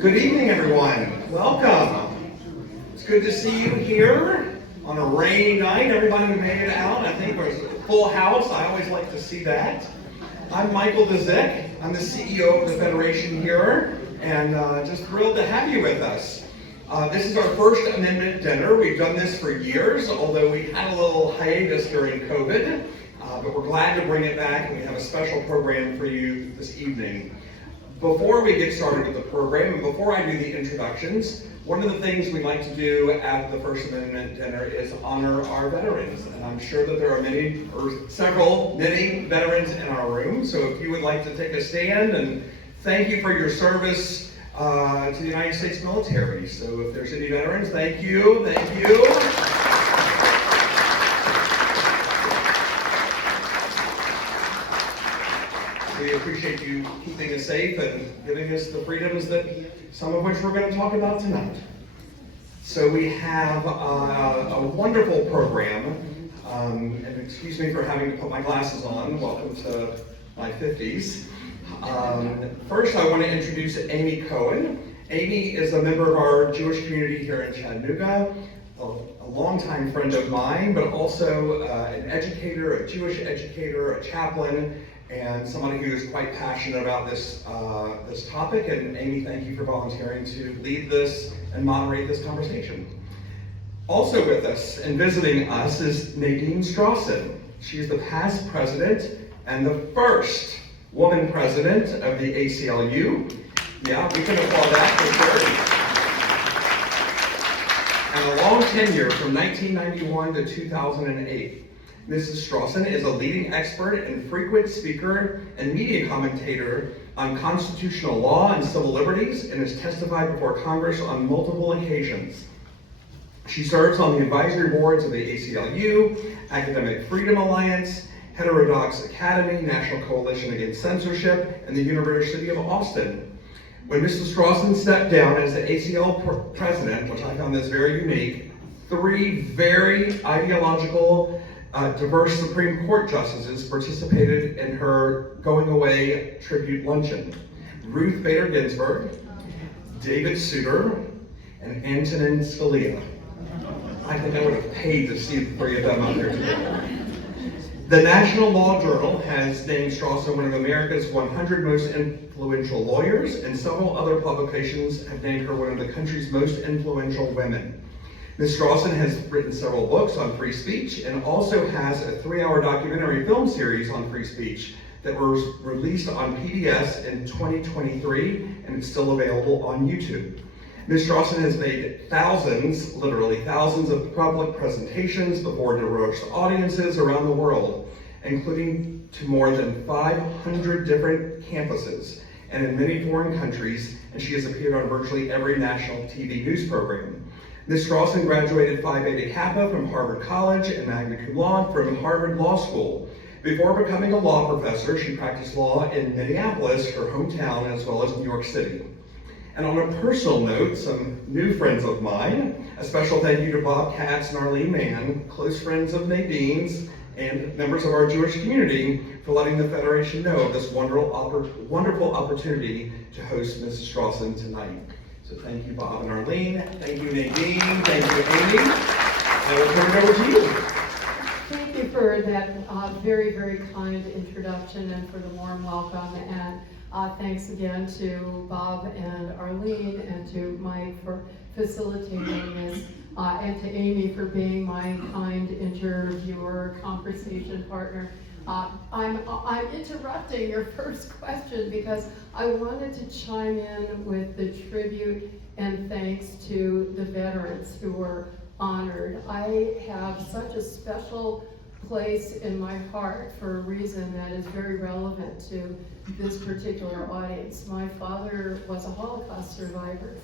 Good evening, everyone. Welcome. It's good to see you here on a rainy night. Everybody made it out. I think it was a full house. I always like to see that. I'm Michael DeZick. I'm the CEO of the Federation here, and just thrilled to have you with us. This is our First Amendment dinner. We've done this for years, although we had a little hiatus during COVID, but we're glad to bring it back, and we have a special program for you this evening. Before we get started with the program, and before I do the introductions, one of the things we like to do at the First Amendment dinner is honor our veterans. And I'm sure that there are many veterans in our room. So if you would like to take a stand, and thank you for your service to the United States military. So if there's any veterans, thank you, thank you. We appreciate you keeping us safe and giving us the freedoms that some of which we're going to talk about tonight. So we have a wonderful program, and excuse me for having to put my glasses on. Welcome to my 50s. First, I want to introduce Amy Cohen. Amy is a member of our Jewish community here in Chattanooga, a longtime friend of mine, but also an educator, a Jewish educator, a chaplain, and somebody who is quite passionate about this topic. And Amy, thank you for volunteering to lead this and moderate this conversation. Also with us and visiting us is Nadine Strosson. She's the past president and the first woman president of the ACLU. Yeah, we can applaud that for sure. And a long tenure from 1991 to 2008. Mrs. Strosson is a leading expert and frequent speaker and media commentator on constitutional law and civil liberties, and has testified before Congress on multiple occasions. She serves on the advisory boards of the ACLU, Academic Freedom Alliance, Heterodox Academy, National Coalition Against Censorship, and the University of Austin. When Mrs. Strosson stepped down as the ACL president, which I found this very unique, 3 very ideological diverse Supreme Court justices participated in her going away tribute luncheon. Ruth Bader Ginsburg, David Souter, and Antonin Scalia. I think I would have paid to see the 3 of them out there today. The National Law Journal has named Strosson one of America's 100 most influential lawyers, and several other publications have named her one of the country's most influential women. Ms. Strosson has written several books on free speech and also has a 3-hour documentary film series on free speech that was released on PBS in 2023, and it's still available on YouTube. Ms. Strosson has made thousands, literally thousands, of public presentations before diverse audiences around the world, including to more than 500 different campuses and in many foreign countries, and she has appeared on virtually every national TV news program. Ms. Strosson graduated Phi Beta Kappa from Harvard College and magna cum laude from Harvard Law School. Before becoming a law professor, she practiced law in Minneapolis, her hometown, as well as New York City. And on a personal note, some new friends of mine, a special thank you to Bob Katz and Arlene Mann, close friends of Nadine's and members of our Jewish community, for letting the Federation know of this wonderful opportunity to host Mrs. Strosson tonight. So thank you, Bob and Arlene. Thank you, Nadine. Thank you, Amy. I will turn it over to you. Thank you for that very, very kind introduction and for the warm welcome. And thanks again to Bob and Arlene and to Mike for facilitating this, and to Amy for being my kind interviewer, conversation partner. I'm interrupting your first question because I wanted to chime in with the tribute and thanks to the veterans who were honored. I have such a special place in my heart for a reason that is very relevant to this particular audience. My father was a Holocaust survivor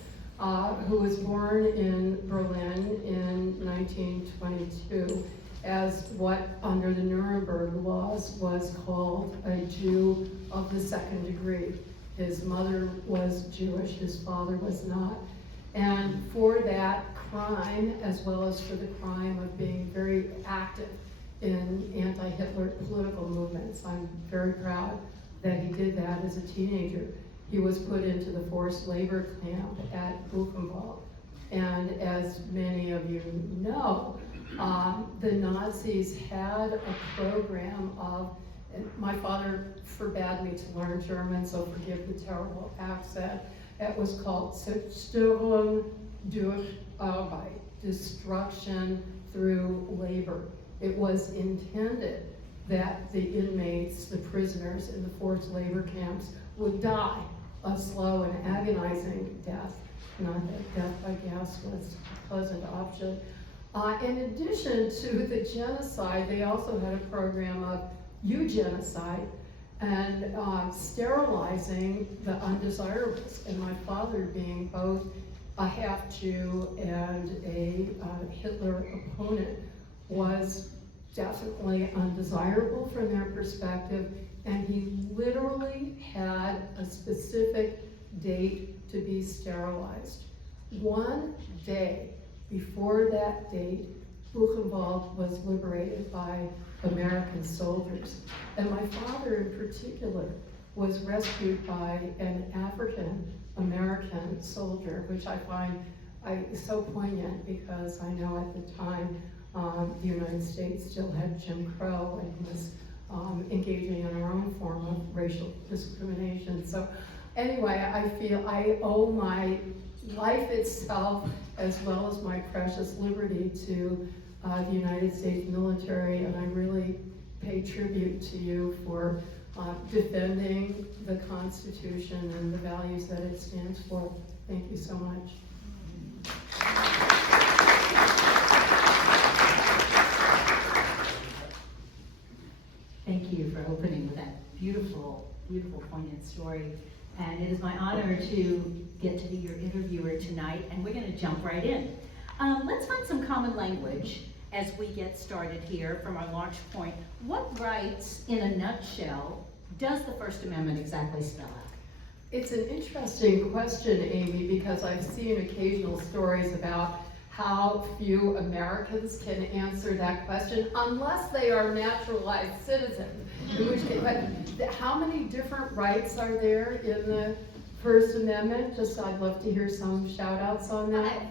who was born in Berlin in 1922. As what under the Nuremberg laws was called a Jew of the second degree. His mother was Jewish, his father was not. And for that crime, as well as for the crime of being very active in anti-Hitler political movements, I'm very proud that he did that as a teenager. he was put into the forced labor camp at Buchenwald. And as many of you know, the Nazis had a program of, and my father forbade me to learn German, so forgive the terrible accent. It was called Zerstörung durch Arbeit, destruction through labor. It was intended that the inmates, the prisoners in the forced labor camps, would die a slow and agonizing death. Not that death by gas was a pleasant option. In addition to the genocide, they also had a program of eugenocide and sterilizing the undesirables. And my father, being both a half-Jew and a Hitler opponent, was definitely undesirable from their perspective, and he literally had a specific date to be sterilized. One day before that date, Buchenwald was liberated by American soldiers. And my father in particular was rescued by an African American soldier, which I find so poignant because I know at the time the United States still had Jim Crow and was engaging in our own form of racial discrimination. So anyway, I feel I owe my life itself as well as my precious liberty to the United States military, and I really pay tribute to you for defending the Constitution and the values that it stands for. Thank you so much. Thank you for opening with that beautiful, beautiful, poignant story. And it is my honor to get to be your interviewer tonight, and we're going to jump right in. Let's find some common language as we get started here from our launch point. What rights, in a nutshell, does the First Amendment exactly spell out? It's an interesting question, Amy, because I've seen occasional stories about how few Americans can answer that question unless they are naturalized citizens. In which case, but how many different rights are there in the First Amendment? Just I'd love to hear some shout outs on that.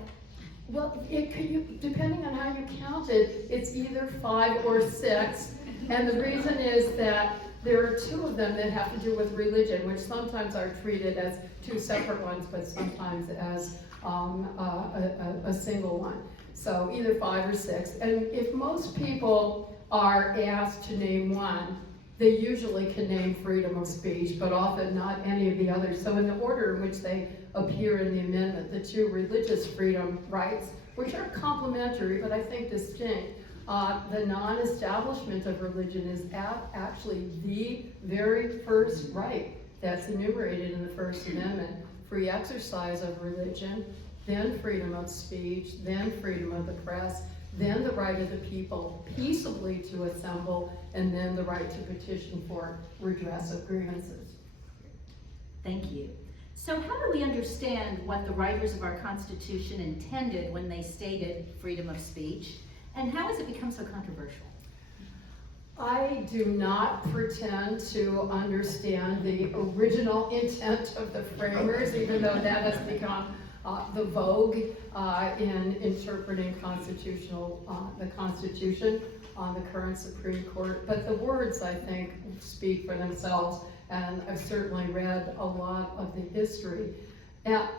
Well, depending on how you count it, it's either 5 or 6. And the reason is that there are 2 of them that have to do with religion, which sometimes are treated as 2 separate ones, but sometimes as a single one. So either 5 or 6. And if most people are asked to name one, they usually can name freedom of speech, but often not any of the others. So in the order in which they appear in the amendment, the 2 religious freedom rights, which are complementary, but I think distinct. The non-establishment of religion is actually the very first right that's enumerated in the First Amendment. Free exercise of religion, then freedom of speech, then freedom of the press, then the right of the people peaceably to assemble, and then the right to petition for redress of grievances. Thank you. So how do we understand what the writers of our Constitution intended when they stated freedom of speech, and how has it become so controversial? I do not pretend to understand the original intent of the framers, even though that has become the vogue in interpreting the Constitution on the current Supreme Court. But the words, I think, speak for themselves, and I've certainly read a lot of the history. Now,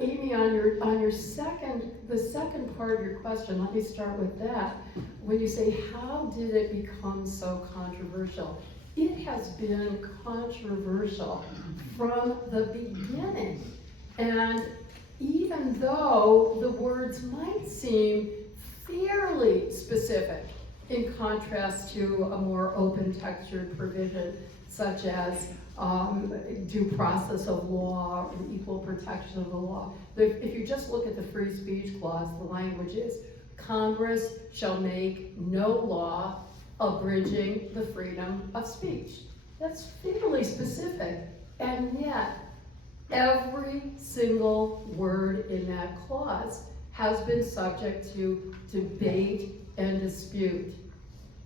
Amy, on the second part of your question, let me start with that. When you say, how did it become so controversial? It has been controversial from the beginning. And even though the words might seem fairly specific, in contrast to a more open textured provision, such as due process of law or equal protection of the law. If you just look at the free speech clause, the language is, Congress shall make no law abridging the freedom of speech. That's fairly specific, and yet every single word in that clause has been subject to debate and dispute.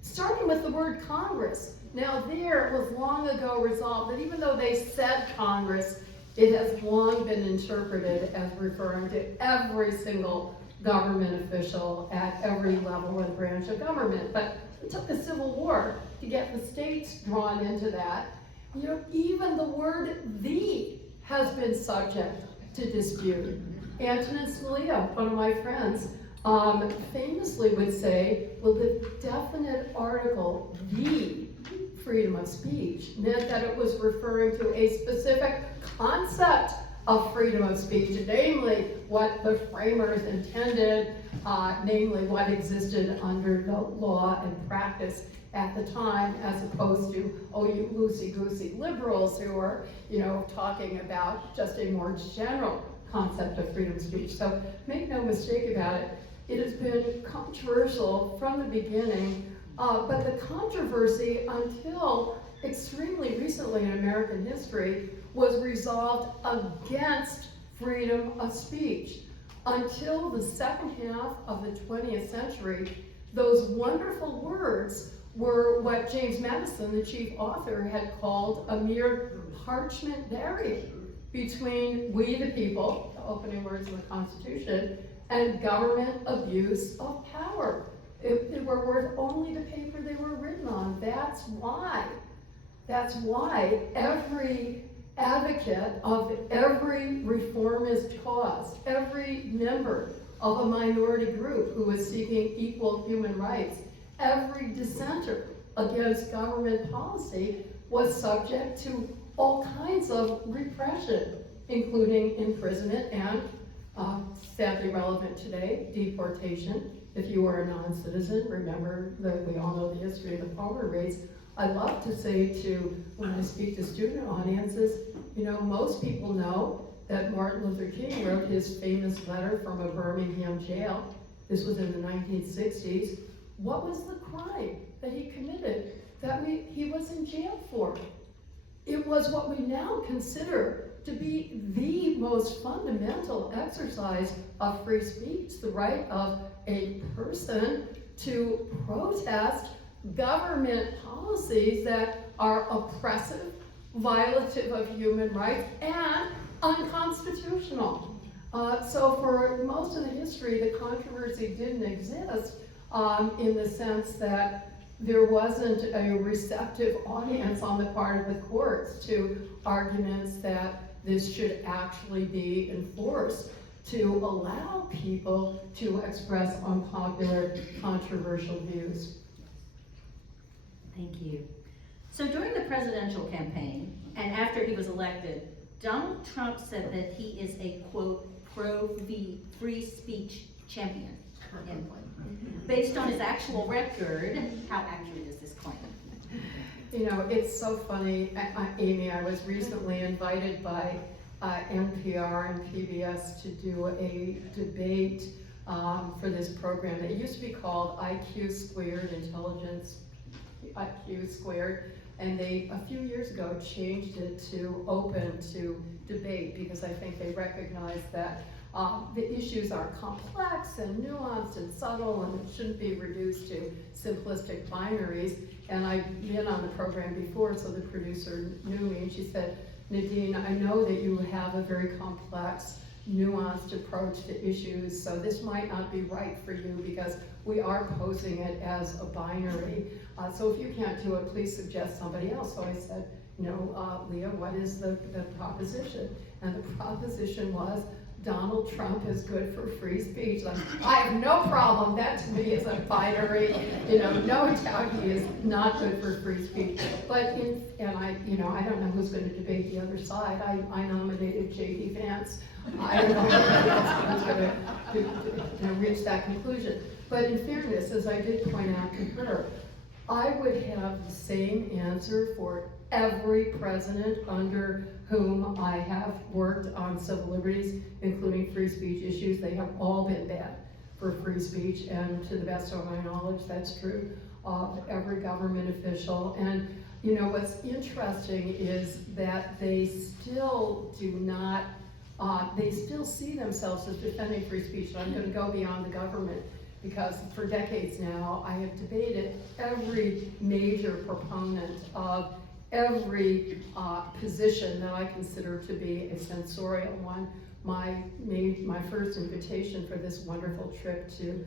Starting with the word Congress. Now there, it was long ago resolved that even though they said Congress, It has long been interpreted as referring to every single government official at every level and branch of government. But it took the Civil War to get the states drawn into that. You know, even the word "the" has been subject to dispute. Antonin Scalia, one of my friends, famously would say, well, the definite article, "the" freedom of speech, meant that it was referring to a specific concept of freedom of speech, namely what the framers intended, namely what existed under the law and practice at the time, as opposed to, oh, you loosey-goosey liberals who are, you know, talking about just a more general concept of freedom of speech. So make no mistake about it, it has been controversial from the beginning, but the controversy until extremely recently in American history was resolved against freedom of speech. Until the second half of the 20th century, those wonderful words were what James Madison, the chief author, had called a mere parchment barrier between we the people, the opening words of the Constitution, and government abuse of power. They were worth only the paper they were written on. That's why every advocate of every reformist cause, every member of a minority group who is seeking equal human rights, every dissenter against government policy was subject to all kinds of repression, including imprisonment and, sadly relevant today, deportation. If you were a non-citizen, remember that we all know the history of the Palmer raids. I love to say to, when I speak to student audiences, you know, most people know that Martin Luther King wrote his famous letter from a Birmingham jail. This was in the 1960s. What was the crime that he committed that he was in jail for? It was what we now consider to be the most fundamental exercise of free speech, the right of a person to protest government policies that are oppressive, violative of human rights, and unconstitutional. So for most of the history, the controversy didn't exist in the sense that there wasn't a receptive audience on the part of the courts to arguments that this should actually be enforced to allow people to express unpopular, controversial views. Thank you. So during the presidential campaign, and after he was elected, Donald Trump said that he is a, quote, pro-free speech champion, end quote. Based on his actual record, how accurate is this claim? You know, it's so funny, Amy, I was recently invited by NPR and PBS to do a debate for this program. It used to be called IQ Squared, Intelligence IQ Squared, and they, a few years ago, changed it to open to debate because I think they recognized that the issues are complex and nuanced and subtle, and it shouldn't be reduced to simplistic binaries. And I've been on the program before, so the producer knew me, and she said, Nadine, I know that you have a very complex, nuanced approach to issues, so this might not be right for you because we are posing it as a binary. So if you can't do it, please suggest somebody else. So I said, you know, Leah, what is the proposition? And the proposition was, Donald Trump is good for free speech. Like, I have no problem, that to me is a binary, you know, no doubt he is not good for free speech. But I don't know who's going to debate the other side. I nominated J.D. Vance. I don't know who's going to reach that conclusion. But in fairness, as I did point out to her, I would have the same answer for every president under whom I have worked on civil liberties, including free speech issues. They have all been bad for free speech, and to the best of my knowledge, that's true of every government official. And you know, what's interesting is that they still do not, they still see themselves as defending free speech. And I'm going to go beyond the government, because for decades now, I have debated every major proponent of every position that I consider to be a sensorial one. My first invitation for this wonderful trip to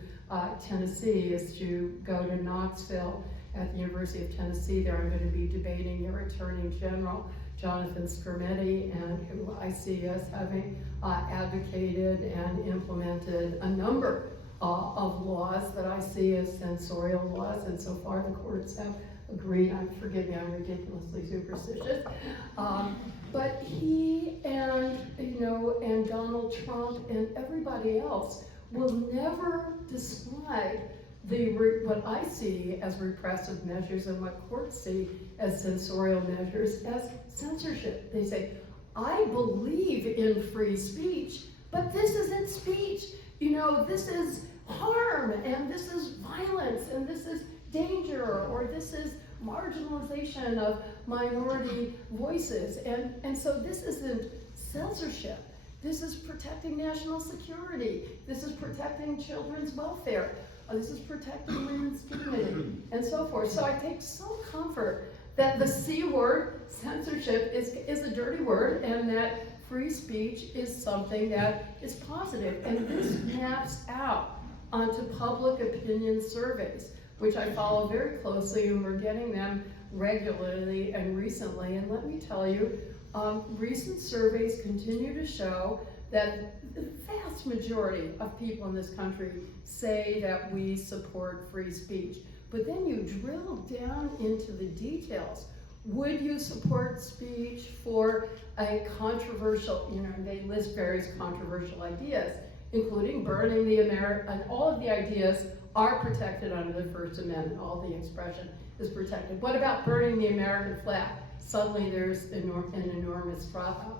Tennessee is to go to Knoxville at the University of Tennessee. There I'm going to be debating your Attorney General, Jonathan Skrmetti, and who I see as having advocated and implemented a number of laws that I see as sensorial laws, and so far the courts have agreed. Forgive me, I'm ridiculously superstitious. But he and Donald Trump and everybody else will never describe what I see as repressive measures and what courts see as sensorial measures as censorship. They say, I believe in free speech, but this isn't speech. This is harm, and this is violence, and this is danger, or this is marginalization of minority voices. And so this isn't censorship. This is protecting national security. This is protecting children's welfare. This is protecting women's dignity, and so forth. So I take some comfort that the C word, censorship, is a dirty word, and that free speech is something that is positive. And this maps out onto public opinion surveys, which I follow very closely, and we're getting them regularly and recently. And let me tell you, recent surveys continue to show that the vast majority of people in this country say that we support free speech. But then you drill down into the details. Would you support speech for a controversial, they list various controversial ideas, including burning the and all of the ideas are protected under the First Amendment. All the expression is protected. What about burning the American flag? Suddenly there's an enormous dropout.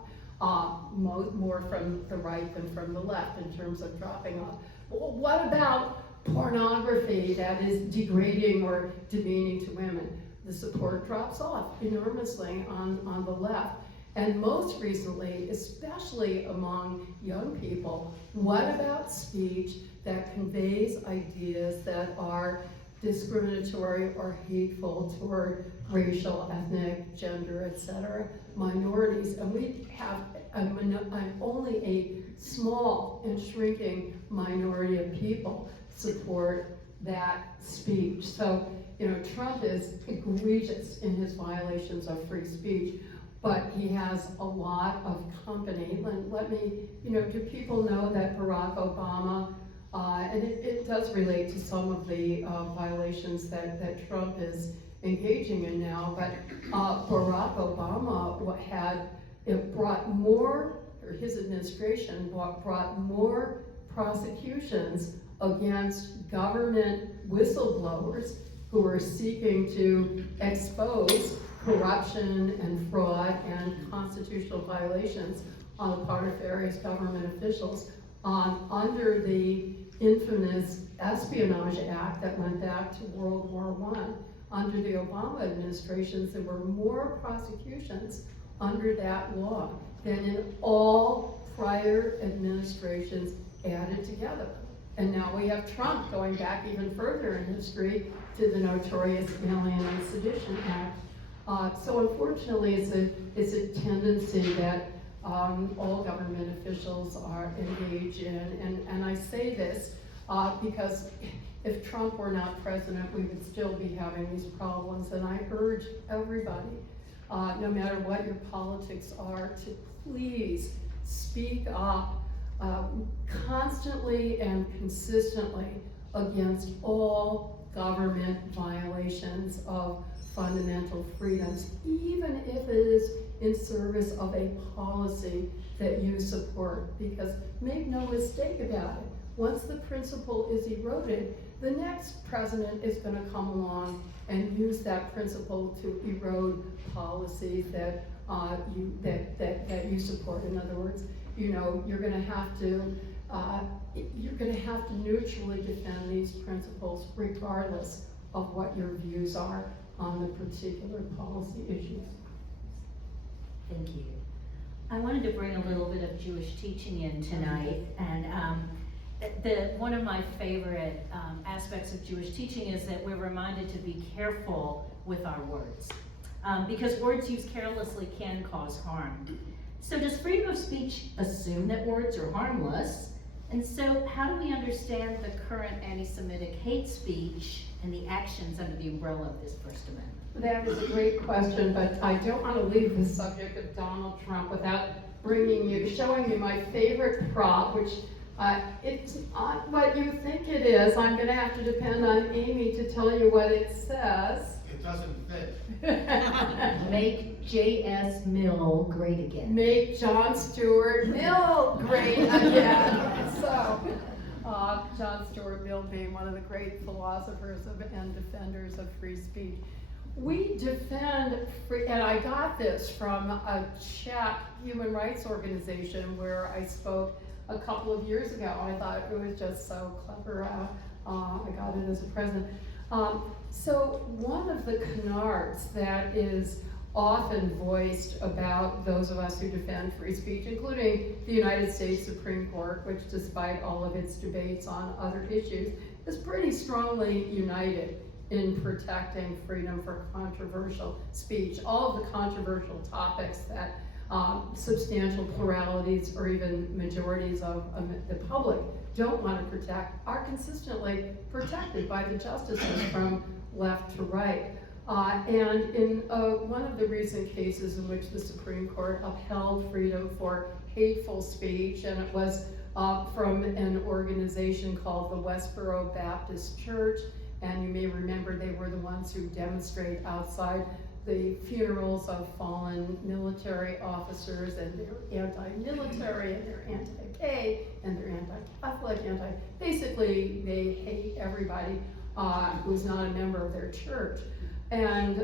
More from the right than from the left in terms of dropping off. Well, what about pornography that is degrading or demeaning to women? The support drops off enormously on the left. And most recently, especially among young people, what about speech that conveys ideas that are discriminatory or hateful toward racial, ethnic, gender, etc. minorities? And we have only a small and shrinking minority of people support that speech. So, Trump is egregious in his violations of free speech, but he has a lot of company. Let me, do people know that Barack Obama, and it does relate to some of the violations that Trump is engaging in now, but Barack Obama his administration brought more prosecutions against government whistleblowers who are seeking to expose corruption and fraud and constitutional violations on the part of various government officials under the infamous Espionage Act that went back to World War I. Under the Obama administrations, there were more prosecutions under that law than in all prior administrations added together. And now we have Trump going back even further in history to the notorious Alien and Sedition Act. So unfortunately, it's a tendency that all government officials are engaged in. And I say this because if Trump were not president, we would still be having these problems. And I urge everybody, no matter what your politics are, to please speak up constantly and consistently against all government violations of fundamental freedoms, even if it is in service of a policy that you support. Because make no mistake about it, once the principle is eroded, the next president is going to come along and use that principle to erode policies that you support. In other words, you're going to have to neutrally defend these principles regardless of what your views are on the particular policy issues. Thank you. I wanted to bring a little bit of Jewish teaching in tonight, and one of my favorite aspects of Jewish teaching is that we're reminded to be careful with our words. because words used carelessly can cause harm. So does freedom of speech assume that words are harmless? And so how do we understand the current anti-Semitic hate speech and the actions under the umbrella of this First Amendment? That is a great question, but I don't want to leave the subject of Donald Trump without showing you my favorite prop, which it's not what you think it is. I'm going to have to depend on Amy to tell you what it says. It doesn't fit. Make J.S. Mill great again. Make John Stuart Mill great again. So, John Stuart Mill being one of the great philosophers and defenders of free speech. We defend free, and I got this from a Czech human rights organization where I spoke a couple of years ago. I thought it was just so clever. I got it as a present. So one of the canards that is often voiced about those of us who defend free speech, including the United States Supreme Court, which despite all of its debates on other issues, is pretty strongly united in protecting freedom for controversial speech. All of the controversial topics that substantial pluralities or even majorities of the public don't want to protect are consistently protected by the justices from left to right. And in one of the recent cases in which the Supreme Court upheld freedom for hateful speech, and it was from an organization called the Westboro Baptist Church, and you may remember they were the ones who demonstrate outside the funerals of fallen military officers, and they're anti-military, and they're anti-gay, and they're anti-Catholic, basically they hate everybody who's not a member of their church. And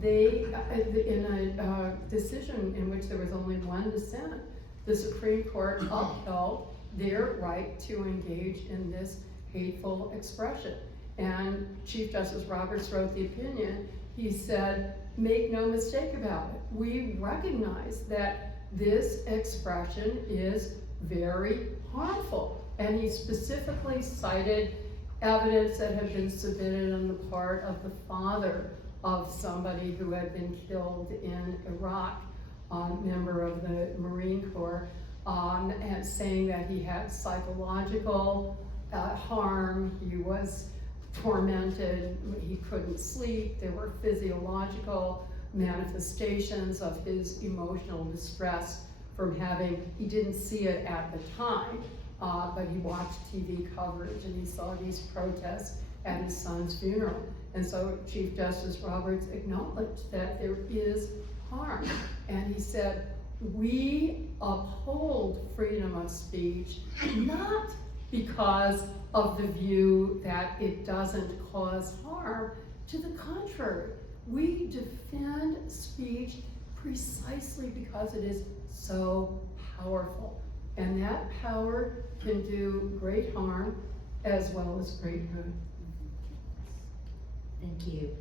they, in a decision in which there was only one dissent, the Supreme Court upheld their right to engage in this hateful expression. And Chief Justice Roberts wrote the opinion. He said, make no mistake about it. We recognize that this expression is very harmful. And he specifically cited evidence that had been submitted on the part of the father of somebody who had been killed in Iraq, a member of the Marine Corps, and saying that he had psychological harm, he was tormented, he couldn't sleep, there were physiological manifestations of his emotional distress from he didn't see it at the time, but he watched TV coverage and he saw these protests at his son's funeral. And so Chief Justice Roberts acknowledged that there is harm. And he said, we uphold freedom of speech, not because of the view that it doesn't cause harm. To the contrary, we defend speech precisely because it is so powerful. And that power can do great harm as well as great good. Thank you.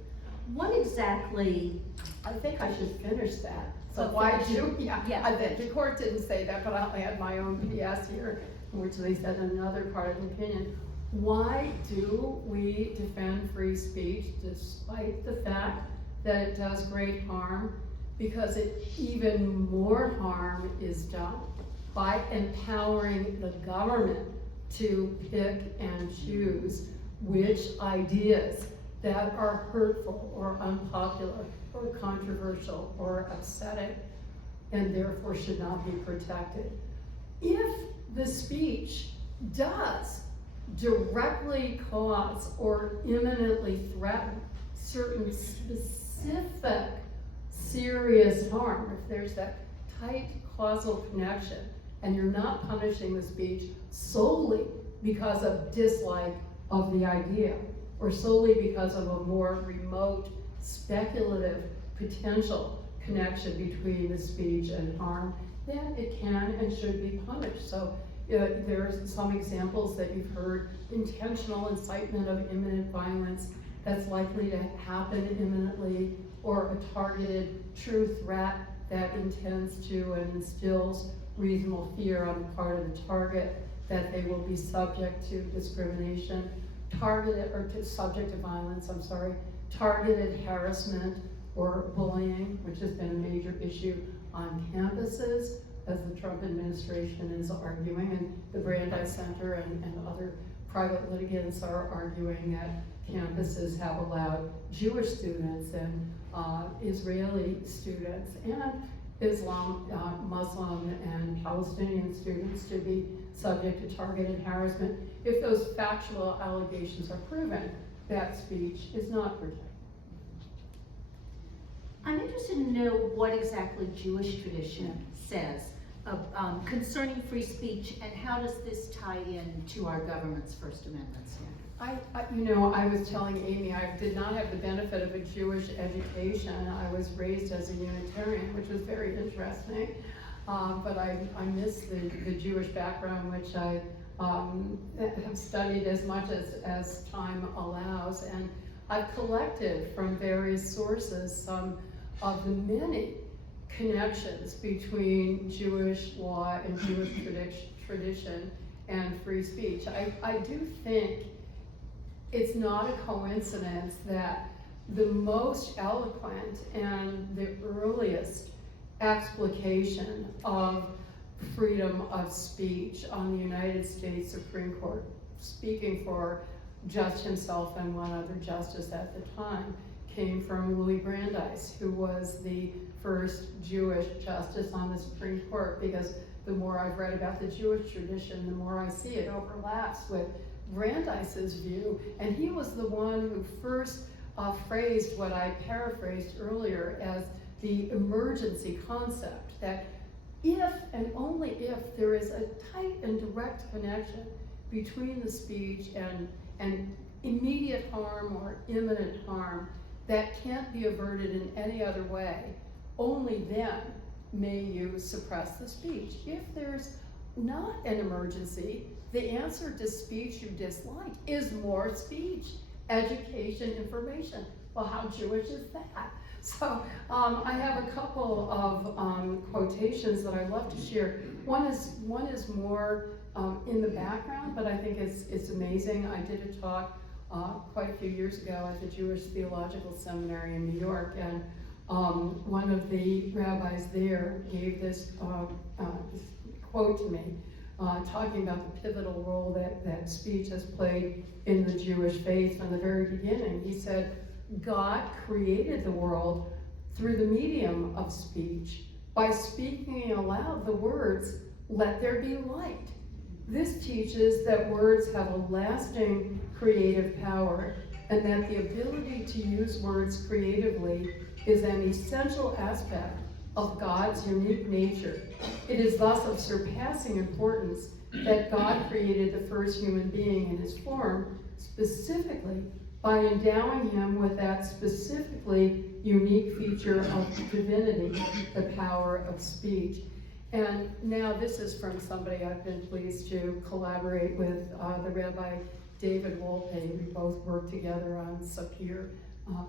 What exactly? I think I should finish that. So Okay. why do, yeah, Yeah. the court didn't say that, but I had my own PS here, in which they said another part of the opinion. Why do we defend free speech despite the fact that it does great harm? Because even more harm is done by empowering the government to pick and choose which ideas that are hurtful or unpopular or controversial or upsetting and therefore should not be protected. If the speech does directly cause or imminently threaten certain specific serious harm, if there's that tight causal connection, and you're not punishing the speech solely because of dislike of the idea, or solely because of a more remote, speculative potential connection between the speech and harm, then it can and should be punished. So there's some examples that you've heard: intentional incitement of imminent violence that's likely to happen imminently, or a targeted true threat that intends to and instills reasonable fear on the part of the target that they will be subject to discrimination, subject to violence, targeted harassment or bullying, which has been a major issue on campuses, as the Trump administration is arguing, and the Brandeis Center and other private litigants are arguing that campuses have allowed Jewish students and Israeli students and Islam, Muslim and Palestinian students to be subject to targeted harassment if those factual allegations are proven that speech is not protected. I'm interested to know what exactly Jewish tradition says concerning free speech, and how does this tie in to our government's First Amendment standard? I was telling Amy, I did not have the benefit of a Jewish education. I was raised as a Unitarian, which was very interesting. But I miss the Jewish background, which I have studied as much as time allows. And I've collected from various sources some of the many connections between Jewish law and Jewish tradition and free speech. I do think it's not a coincidence that the most eloquent and the earliest explication of freedom of speech on the United States Supreme Court, speaking for just himself and one other justice at the time, came from Louis Brandeis, who was the first Jewish justice on the Supreme Court, because the more I've read about the Jewish tradition, the more I see it overlaps with Brandeis's view, and he was the one who first phrased what I paraphrased earlier as the emergency concept, that if and only if there is a tight and direct connection between the speech and immediate harm or imminent harm that can't be averted in any other way, only then may you suppress the speech. If there's not an emergency, the answer to speech you dislike is more speech, education, information. Well, how Jewish is that? So I have a couple of quotations that I'd love to share. One is more in the background, but I think it's amazing. I did a talk quite a few years ago at the Jewish Theological Seminary in New York, and one of the rabbis there gave this quote to me, talking about the pivotal role that speech has played in the Jewish faith from the very beginning. He said, God created the world through the medium of speech by speaking aloud the words, "Let there be light." This teaches that words have a lasting creative power, and that the ability to use words creatively is an essential aspect of God's unique nature. It is thus of surpassing importance that God created the first human being in his form, specifically by endowing him with that specifically unique feature of divinity, the power of speech. And now this is from somebody I've been pleased to collaborate with, the Rabbi David Wolpe. We both worked together on Sapir,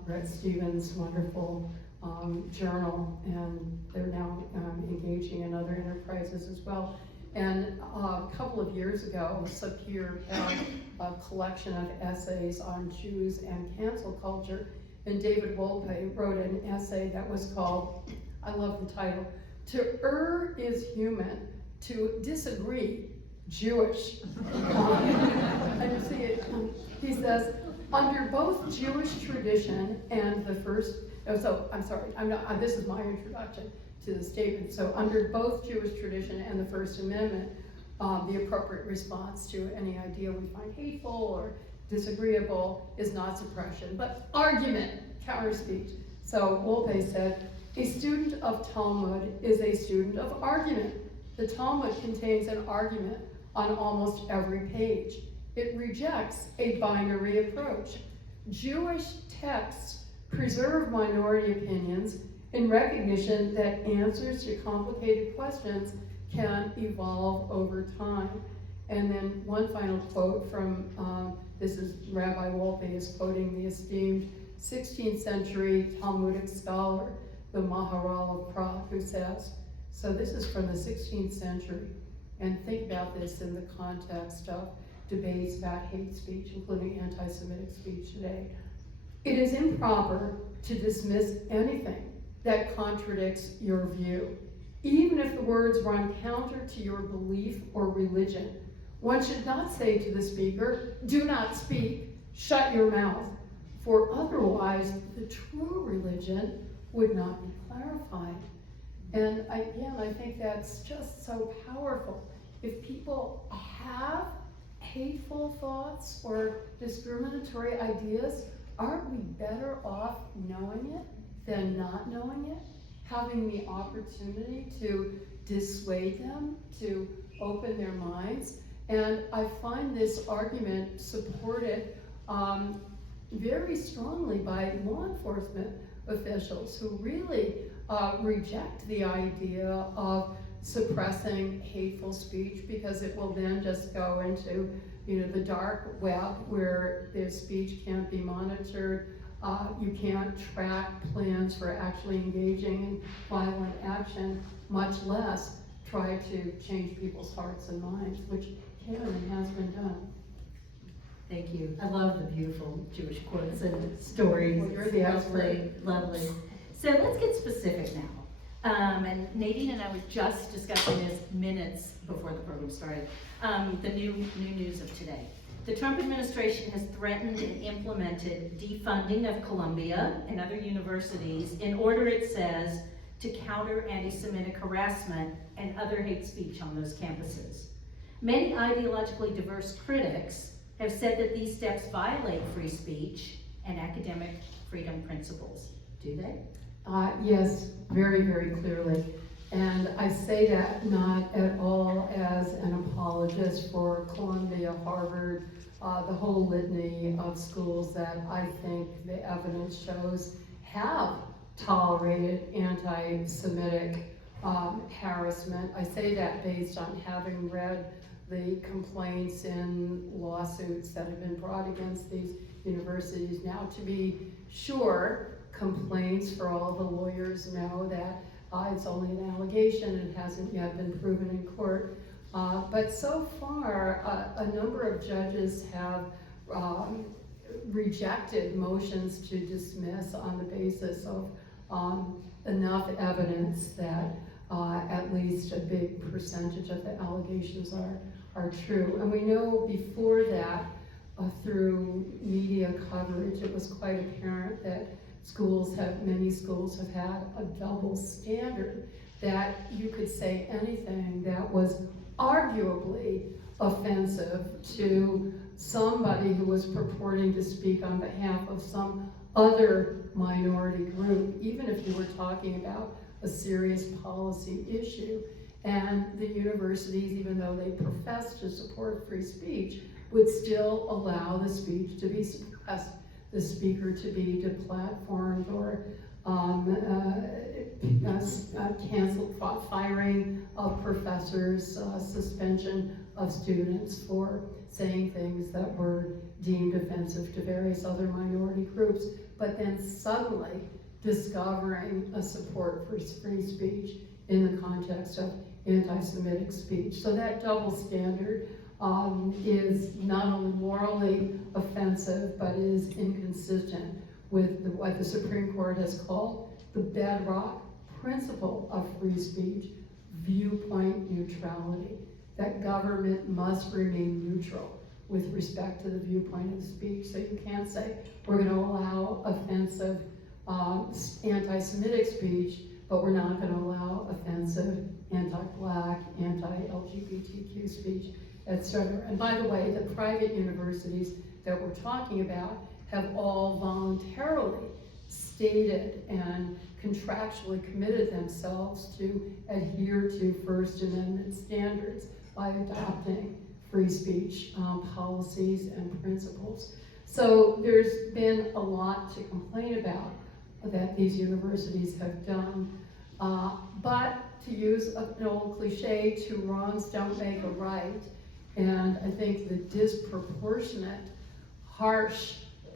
Brett Stevens' wonderful journal, and they're now engaging in other enterprises as well. And a couple of years ago, Sapir had a collection of essays on Jews and cancel culture, and David Wolpe wrote an essay that was called, I love the title, "To Err is Human, to Disagree, Jewish." And you see it, he says, under both Jewish tradition and the first, this is my introduction to the statement. So under both Jewish tradition and the First Amendment, the appropriate response to any idea we find hateful or disagreeable is not suppression, but argument, counter speech. So Wolpe said, a student of Talmud is a student of argument. The Talmud contains an argument on almost every page. It rejects a binary approach. Jewish texts preserve minority opinions in recognition that answers to complicated questions can evolve over time. And then one final quote from, this is Rabbi Wolpe is quoting the esteemed 16th century Talmudic scholar, the Maharal of Prague, who says, so this is from the 16th century, and think about this in the context of debates about hate speech, including anti-Semitic speech today. It is improper to dismiss anything that contradicts your view, even if the words run counter to your belief or religion. One should not say to the speaker, "Do not speak, shut your mouth," for otherwise the true religion would not be clarified. And I think that's just so powerful. If people have hateful thoughts or discriminatory ideas, aren't we better off knowing it than not knowing it? Having the opportunity to dissuade them, to open their minds. And I find this argument supported very strongly by law enforcement officials who really reject the idea of suppressing hateful speech, because it will then just go into the dark web where their speech can't be monitored. You can't track plans for actually engaging in violent action, much less try to change people's hearts and minds, which can and has been done. Thank you. I love the beautiful Jewish quotes and stories. Well, you're the lovely, lovely. So let's get specific now. And Nadine and I were just discussing this minutes before the program started. The new news of today. The Trump administration has threatened and implemented defunding of Columbia and other universities in order, it says, to counter anti-Semitic harassment and other hate speech on those campuses. Many ideologically diverse critics have said that these steps violate free speech and academic freedom principles. Do they? Yes, very, very clearly. And I say that not at all as an apologist for Columbia, Harvard, the whole litany of schools that I think the evidence shows have tolerated anti-Semitic harassment. I say that based on having read the complaints and lawsuits that have been brought against these universities. Now, to be sure, complaints, for all the lawyers know that it's only an allegation, it hasn't yet been proven in court. But so far, a number of judges have rejected motions to dismiss on the basis of enough evidence that at least a big percentage of the allegations are true. And we know before that, through media coverage, it was quite apparent that many schools have had a double standard, that you could say anything that was arguably offensive to somebody who was purporting to speak on behalf of some other minority group, even if you were talking about a serious policy issue. And the universities, even though they profess to support free speech, would still allow the speech to be suppressed, the speaker to be deplatformed or canceled, firing of professors, suspension of students for saying things that were deemed offensive to various other minority groups, but then suddenly discovering a support for free speech in the context of anti-Semitic speech. So that double standard is not only morally offensive, but is inconsistent with what the Supreme Court has called the bedrock principle of free speech, viewpoint neutrality, that government must remain neutral with respect to the viewpoint of speech. So you can't say, we're going to allow offensive anti-Semitic speech, but we're not going to allow offensive anti-Black, anti-LGBTQ speech, etc. And by the way, the private universities that we're talking about have all voluntarily stated and contractually committed themselves to adhere to First Amendment standards by adopting free speech policies and principles. So there's been a lot to complain about that these universities have done. But to use an old cliche, two wrongs don't make a right. And I think the disproportionate, harsh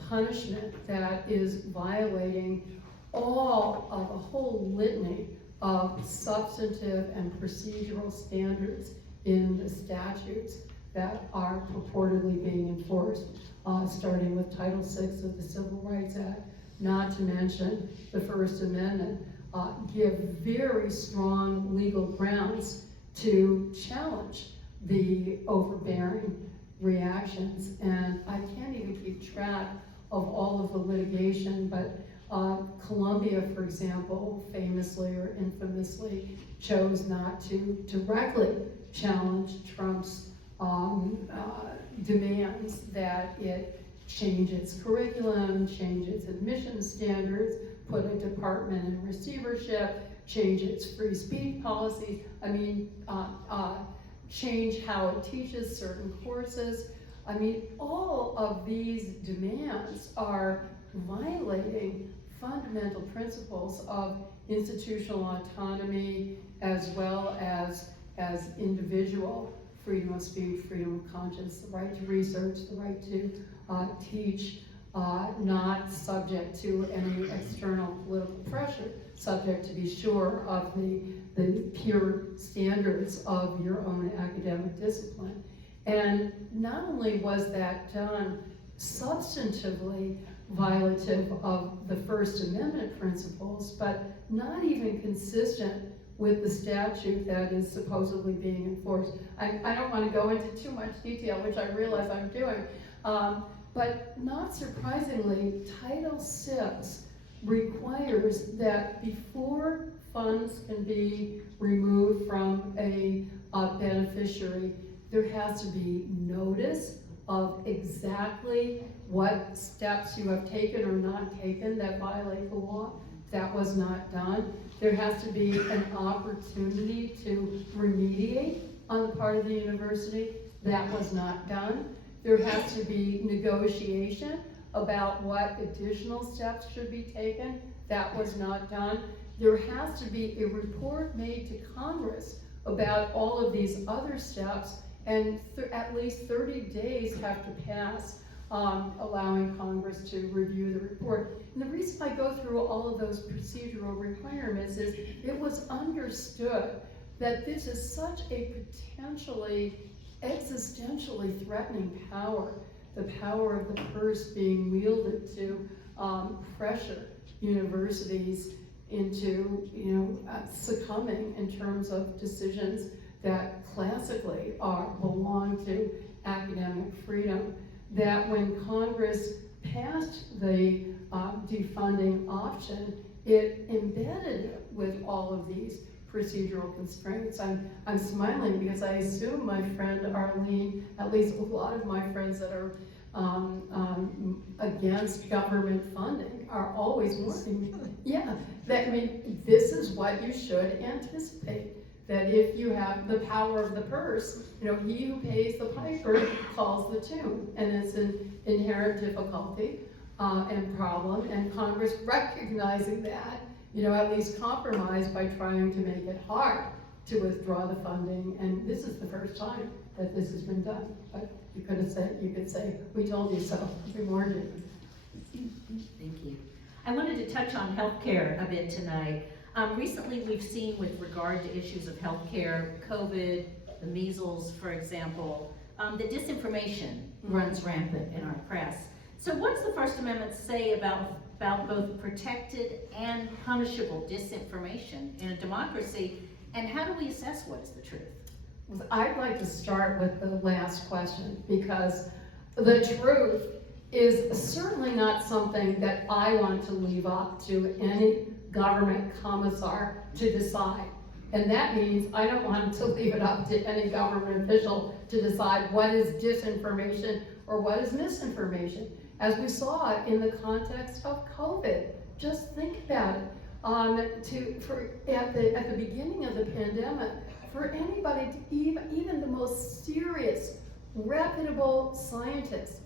punishment that is violating all of a whole litany of substantive and procedural standards in the statutes that are purportedly being enforced, starting with Title VI of the Civil Rights Act, not to mention the First Amendment, give very strong legal grounds to challenge the overbearing reactions. And I can't even keep track of all of the litigation, but Columbia, for example, famously or infamously chose not to directly challenge Trump's demands that it change its curriculum, change its admission standards, put a department in receivership, change its free speech policies. I mean, change how it teaches certain courses. I mean, all of these demands are violating fundamental principles of institutional autonomy as well as individual freedom of speech, freedom of conscience, the right to research, the right to teach, not subject to any external political pressure, subject to be sure of the pure standards of your own academic discipline. And not only was that done substantively violative of the First Amendment principles, but not even consistent with the statute that is supposedly being enforced. I don't want to go into too much detail, which I realize I'm doing, but not surprisingly, Title VI requires that before funds can be removed from a beneficiary, there has to be notice of exactly what steps you have taken or not taken that violate the law. That was not done. There has to be an opportunity to remediate on the part of the university. That was not done. There has to be negotiation about what additional steps should be taken. That was not done. There has to be a report made to Congress about all of these other steps, and at least 30 days have to pass allowing Congress to review the report. And the reason I go through all of those procedural requirements is it was understood that this is such a potentially existentially threatening power, the power of the purse being wielded to pressure universities into succumbing in terms of decisions that classically belong to academic freedom, that when Congress passed the defunding option, it embedded it with all of these procedural constraints. I'm smiling because I assume my friend Arlene, at least a lot of my friends that are against government funding are always warning, yeah, that, I mean, this is what you should anticipate. That if you have the power of the purse, he who pays the piper calls the tune, and it's an inherent difficulty and problem, and Congress recognizing that, at least compromise by trying to make it hard to withdraw the funding, and this is the first time that this has been done. But you could say, we told you so, we warned you. Thank you. I wanted to touch on healthcare a bit tonight. Recently, we've seen with regard to issues of healthcare, COVID, the measles, for example, the disinformation runs rampant in our press. So what does the First Amendment say about both protected and punishable disinformation in a democracy, and how do we assess what is the truth? I'd like to start with the last question, because the truth is certainly not something that I want to leave up to any government commissar to decide. And that means I don't want to leave it up to any government official to decide what is disinformation or what is misinformation. As we saw in the context of COVID, just think about it. At the beginning of the pandemic, for anybody, even the most serious, reputable scientists,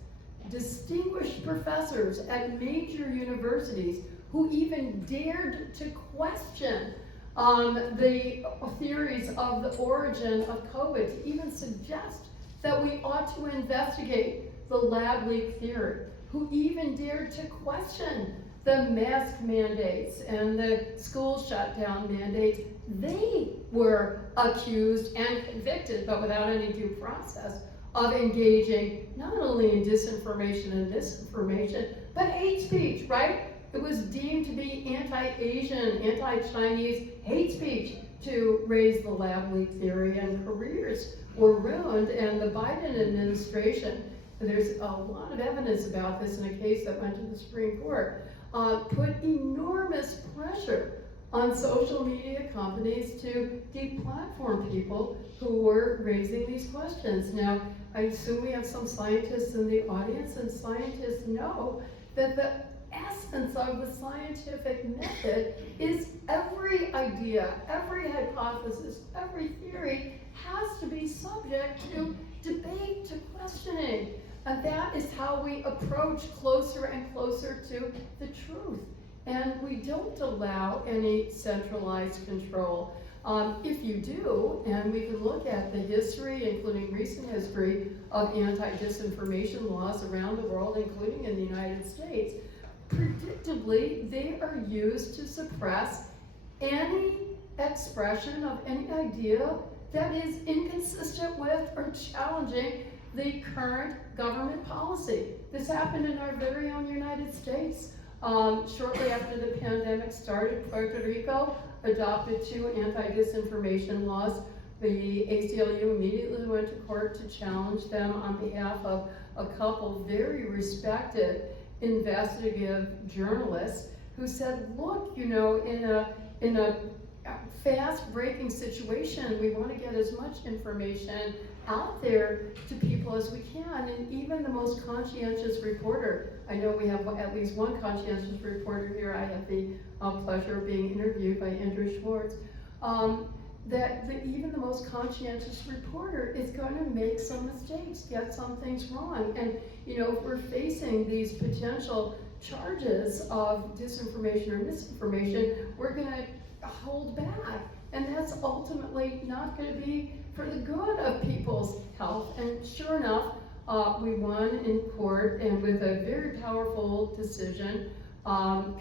distinguished professors at major universities who even dared to question the theories of the origin of COVID, to even suggest that we ought to investigate the lab leak theory, who even dared to question the mask mandates and the school shutdown mandates. They were accused and convicted, but without any due process, of engaging not only in disinformation and misinformation, but hate speech, right? It was deemed to be anti-Asian, anti-Chinese hate speech to raise the lab leak theory, and careers were ruined. And the Biden administration, there's a lot of evidence about this in a case that went to the Supreme Court, put enormous pressure on social media companies to deplatform people who were raising these questions. Now, I assume we have some scientists in the audience, and scientists know that the essence of the scientific method is every idea, every hypothesis, every theory has to be subject to debate, to questioning. And that is how we approach closer and closer to the truth. And we don't allow any centralized control. If you do, and we can look at the history, including recent history, of anti-disinformation laws around the world, including in the United States, predictably, they are used to suppress any expression of any idea that is inconsistent with or challenging the current government policy. This happened in our very own United States. Shortly after the pandemic started, Puerto Rico adopted 2 anti-disinformation laws. The ACLU immediately went to court to challenge them on behalf of a couple very respected investigative journalists who said, look, you know, in a fast-breaking situation, we want to get as much information out there to people as we can. And even the most conscientious reporter, I know we have at least one conscientious reporter here. I have the pleasure of being interviewed by Andrew Schwartz. Even the most conscientious reporter is going to make some mistakes, get some things wrong. And you know, if we're facing these potential charges of disinformation or misinformation, we're going to hold back. And that's ultimately not going to be for the good of people's health. And sure enough, we won in court, and with a very powerful decision,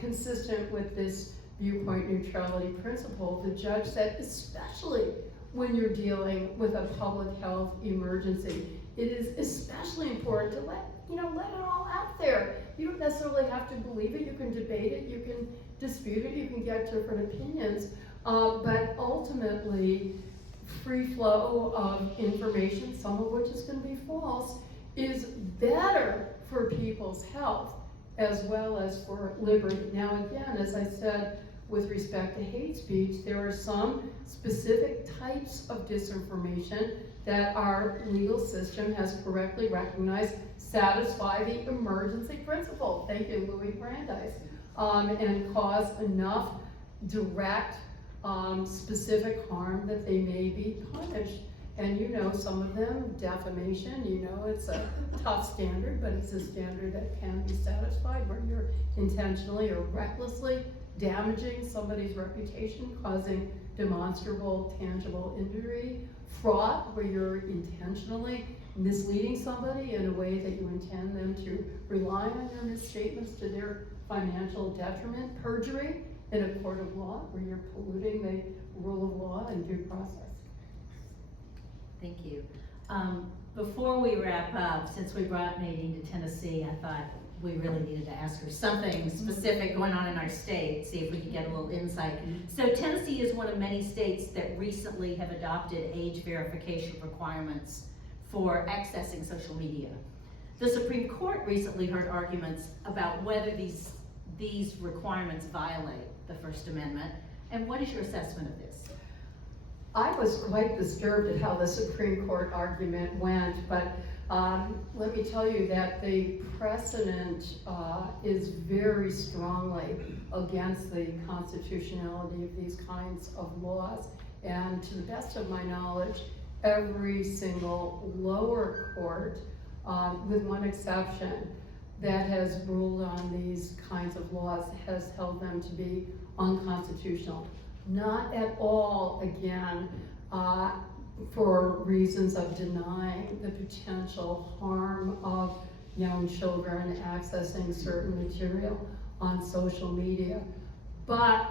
consistent with this viewpoint neutrality principle, the judge said, especially when you're dealing with a public health emergency, it is especially important to let it all out there. You don't necessarily have to believe it. You can debate it. You can dispute it. You can get different opinions. But ultimately, free flow of information, some of which is going to be false, is better for people's health as well as for liberty. Now again, as I said, with respect to hate speech, there are some specific types of disinformation that our legal system has correctly recognized satisfy the emergency principle. Thank you, Louis Brandeis. And cause enough direct, specific harm that they may be punished. And you know, some of them, defamation, you know, it's a tough standard, but it's a standard that can be satisfied where you're intentionally or recklessly damaging somebody's reputation, causing demonstrable, tangible injury. Fraud, where you're intentionally misleading somebody in a way that you intend them to rely on your misstatements to their financial detriment. Perjury in a court of law, where you're polluting the rule of law and due process. Thank you. Before we wrap up, since we brought Nadine to Tennessee, I thought we really needed to ask her something specific going on in our state, see if we could get a little insight. So Tennessee is one of many states that recently have adopted age verification requirements for accessing social media. The Supreme Court recently heard arguments about whether these requirements violate the First Amendment, and what is your assessment of this? I was quite disturbed at how the Supreme Court argument went, but let me tell you that the precedent is very strongly against the constitutionality of these kinds of laws. And to the best of my knowledge, every single lower court, with one exception, that has ruled on these kinds of laws has held them to be unconstitutional. Not at all, again, for reasons of denying the potential harm of young children accessing certain material on social media, but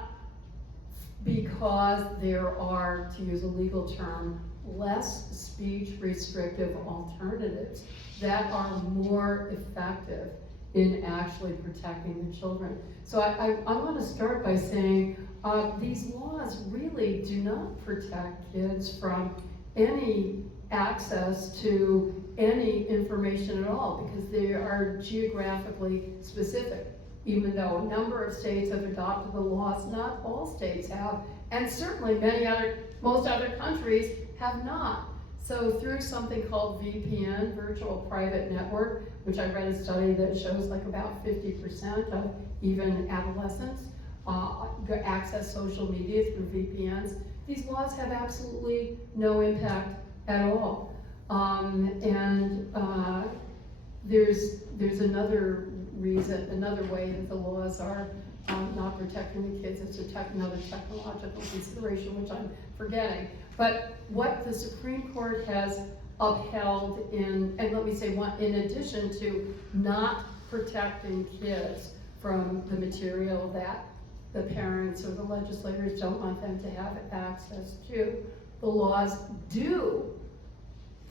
because there are, to use a legal term, less speech restrictive alternatives that are more effective in actually protecting the children. So I want to start by saying these laws really do not protect kids from any access to any information at all, because they are geographically specific. Even though a number of states have adopted the laws, not all states have, and certainly most other countries have not. So through something called VPN, Virtual Private Network, which I read a study that shows like about 50% of even adolescents access social media through VPNs, these laws have absolutely no impact at all. There's another reason, another way that the laws are not protecting the kids. It's another technological consideration, which I'm forgetting. But what the Supreme Court has upheld and let me say, in addition to not protecting kids from the material that the parents or the legislators don't want them to have access to, the laws do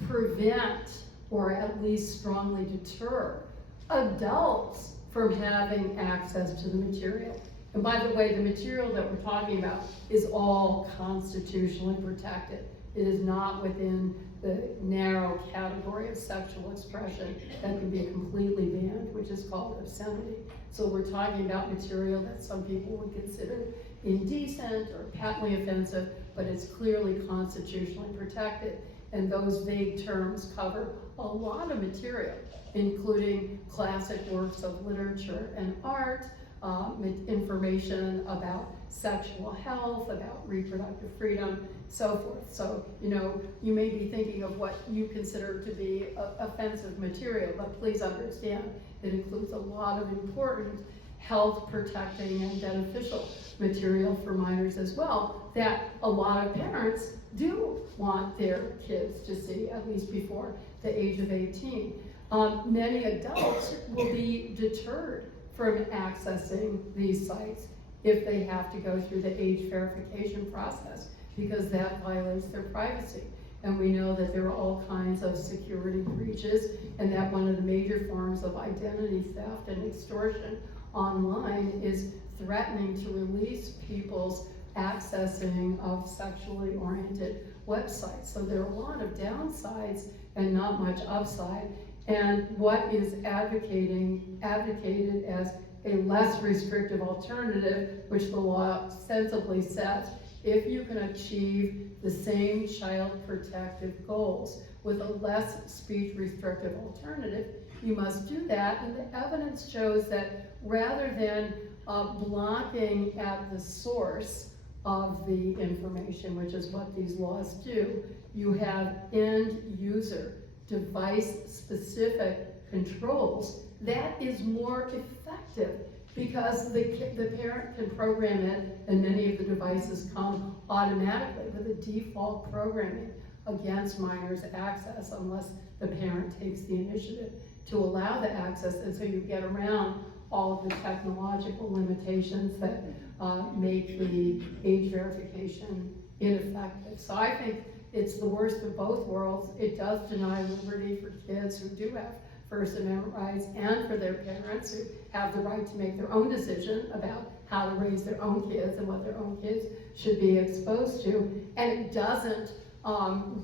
prevent, or at least strongly deter, adults from having access to the material. And by the way, the material that we're talking about is all constitutionally protected. It is not within the narrow category of sexual expression that can be completely banned, which is called obscenity. So we're talking about material that some people would consider indecent or patently offensive, but it's clearly constitutionally protected. And those vague terms cover a lot of material, including classic works of literature and art, information about sexual health, about reproductive freedom, so forth. So, you may be thinking of what you consider to be offensive material, but please understand it includes a lot of important health protecting and beneficial material for minors as well, that a lot of parents do want their kids to see, at least before the age of 18. Many adults will be deterred from accessing these sites if they have to go through the age verification process, because that violates their privacy. And we know that there are all kinds of security breaches, and that one of the major forms of identity theft and extortion online is threatening to release people's accessing of sexually oriented websites. So there are a lot of downsides and not much upside. And what is advocated as a less restrictive alternative, which the law sensibly says, if you can achieve the same child protective goals with a less speech restrictive alternative, you must do that. And the evidence shows that rather than blocking at the source of the information, which is what these laws do, you have end user, device-specific controls. That is more effective because the parent can program it, and many of the devices come automatically with a default programming against minors' access unless the parent takes the initiative to allow the access, and so you get around all of the technological limitations that make the age verification ineffective. So I think it's the worst of both worlds. It does deny liberty for kids who do have First Amendment rights, and for their parents who have the right to make their own decision about how to raise their own kids and what their own kids should be exposed to. And it doesn't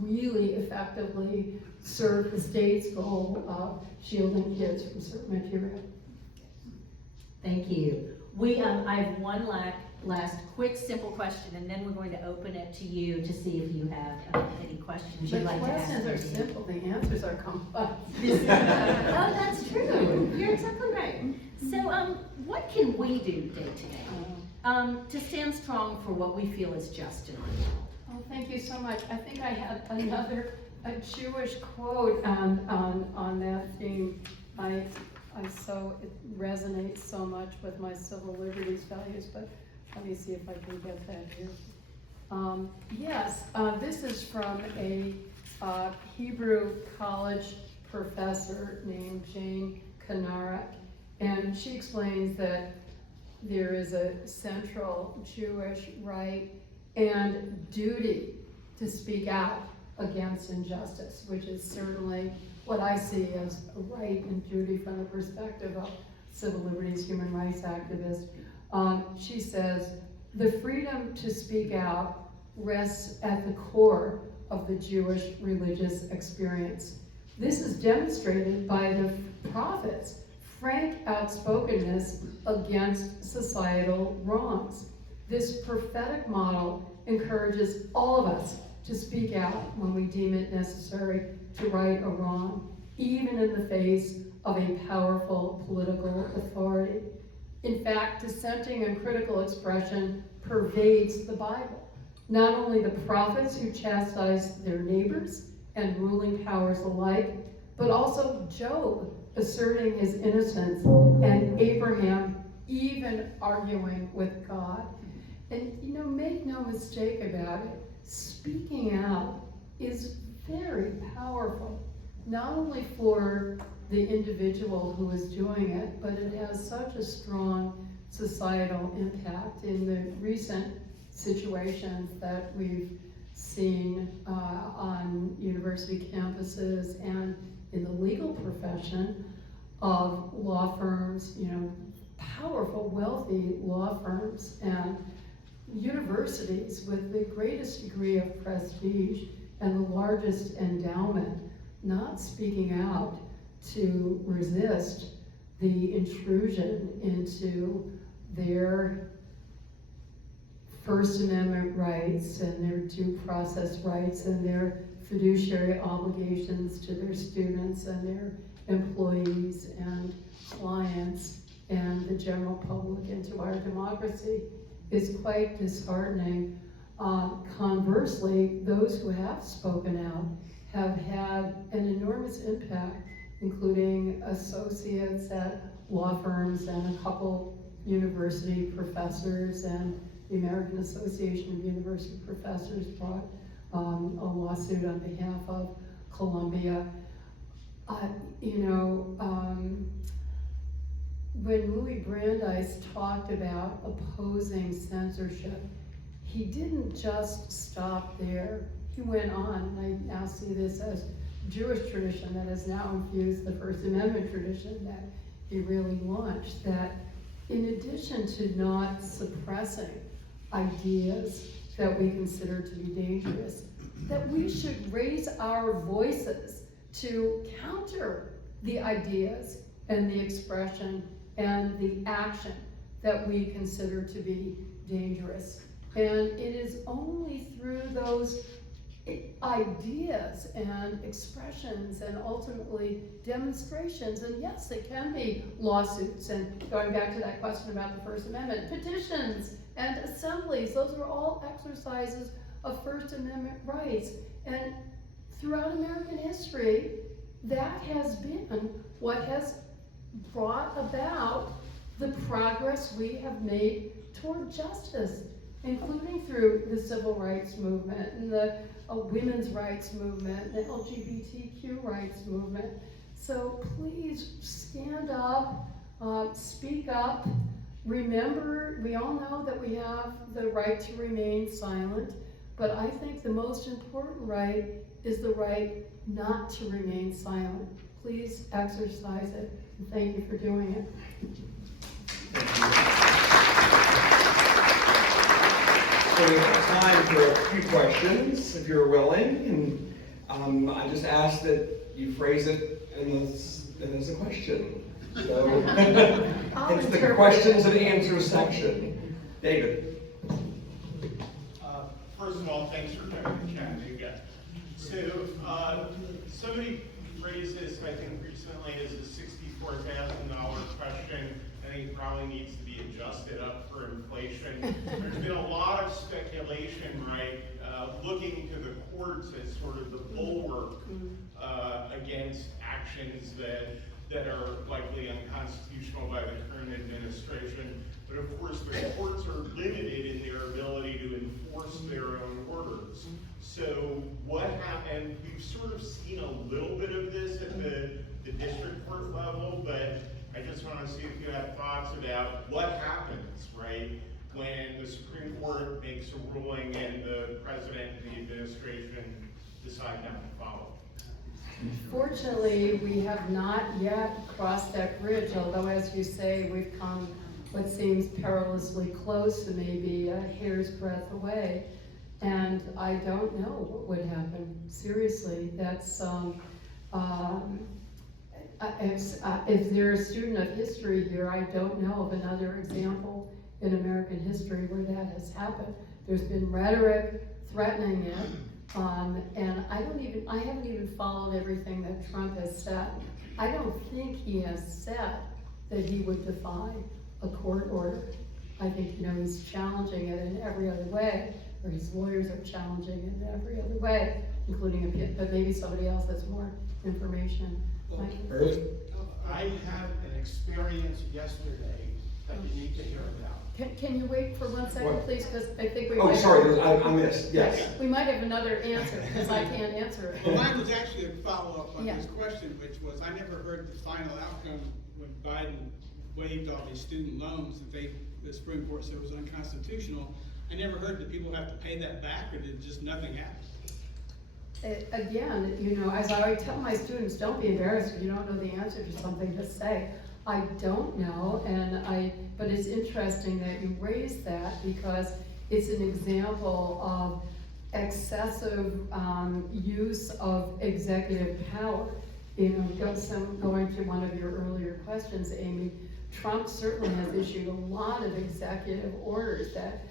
really effectively serve the state's goal of shielding kids from certain material. Thank you. I have one last quick, simple question, and then we're going to open it to you to see if you have any questions you'd like to ask. The questions are simple, the answers are complex. Oh, that's true. You're exactly right. So, what can we do day to day to stand strong for what we feel is just in our world? Oh, thank you so much. I think I had a Jewish quote on that theme. It resonates so much with my civil liberties values, but let me see if I can get that here. Yes, this is from a Hebrew college professor named Jane Kanara, and she explains that there is a central Jewish right and duty to speak out against injustice, which is certainly what I see as a right and duty from the perspective of civil liberties, human rights activist. She says, the freedom to speak out rests at the core of the Jewish religious experience. This is demonstrated by the prophets' frank outspokenness against societal wrongs. This prophetic model encourages all of us to speak out when we deem it necessary to right a wrong, even in the face of a powerful political authority. In fact, dissenting and critical expression pervades the Bible. Not only the prophets who chastised their neighbors and ruling powers alike, but also Job asserting his innocence and Abraham even arguing with God. And make no mistake about it, speaking out is very powerful, not only for the individual who is doing it, but it has such a strong societal impact. In the recent situations that we've seen on university campuses and in the legal profession of law firms, powerful, wealthy law firms and universities with the greatest degree of prestige and the largest endowment not speaking out to resist the intrusion into their First Amendment rights and their due process rights and their fiduciary obligations to their students and their employees and clients and the general public into our democracy is quite disheartening. Conversely, those who have spoken out have had an enormous impact, including associates at law firms and a couple university professors, and the American Association of University Professors brought a lawsuit on behalf of Columbia. When Louis Brandeis talked about opposing censorship, he didn't just stop there. He went on, and I now see this as Jewish tradition that has now infused the First Amendment tradition that he really launched, that in addition to not suppressing ideas that we consider to be dangerous, that we should raise our voices to counter the ideas and the expression and the action that we consider to be dangerous. And it is only through those ideas and expressions and ultimately demonstrations, and yes, it can be lawsuits, and going back to that question about the First Amendment, petitions and assemblies, those are all exercises of First Amendment rights. And throughout American history, that has been what has brought about the progress we have made toward justice, including through the civil rights movement and the women's rights movement, the LGBTQ rights movement. So please stand up, speak up. Remember, we all know that we have the right to remain silent, but I think the most important right is the right not to remain silent. Please exercise it, and thank you for doing it. So we have time for a few questions, if you're willing, and I just ask that you phrase it as a question. So it's the questions and answers section. David. First of all, thanks for coming to Chattanooga. So somebody phrased this, I think, recently as a $64,000 question. I think it probably needs to be adjusted up for inflation. There's been a lot of speculation, right, looking to the courts as sort of the bulwark against actions that are likely unconstitutional by the current administration. But of course, the courts are limited in their ability to enforce their own orders. So what happened, we've sort of seen a little bit of this at the district court level, but I just want to see if you have thoughts about what happens, right, when the Supreme Court makes a ruling and the president and the administration decide not to follow. Fortunately, we have not yet crossed that bridge, although as you say, we've come what seems perilously close to maybe a hair's breadth away. And I don't know what would happen. Seriously, that's, if they're a student of history here, I don't know of another example in American history where that has happened. There's been rhetoric threatening it, and I haven't even followed everything that Trump has said. I don't think he has said that he would defy a court order. I think, he's challenging it in every other way, or his lawyers are challenging it in every other way, including appeal, but maybe somebody else has more information. I had an experience yesterday that you need to hear about. Can you wait for 1 second, What? please, because I think we Oh, might. sorry, I missed, yes. We might have another answer, because I can't answer it. Well, mine was actually a follow-up on Yeah. his question, which was, I never heard the final outcome when Biden waived all these student loans that the Supreme Court said was unconstitutional. I never heard that people have to pay that back, or did just nothing happen? Again, as I always tell my students, don't be embarrassed if you don't know the answer to something, just say, I don't know, but it's interesting that you raised that, because it's an example of excessive use of executive power. Going to one of your earlier questions, Amy, Trump certainly has issued a lot of executive orders that,